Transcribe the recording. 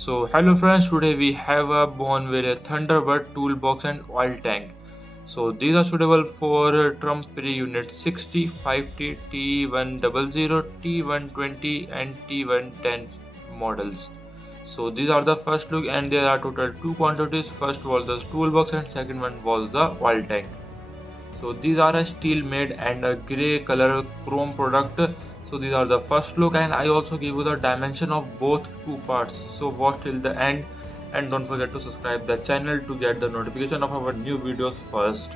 So hello friends, today we have a Bonwell Thunderbird toolbox and oil tank. So these are suitable for Trump Unit 60, 50, T100, T120 and T110 models. So these are the first look and there are total two quantities. First was the toolbox and second one was the oil tank. So these are a steel made and a gray color chrome product. So these are the first look and I also give you the dimension of both two parts. So watch till the end and don't forget to subscribe the channel to get the notification of our new videos first.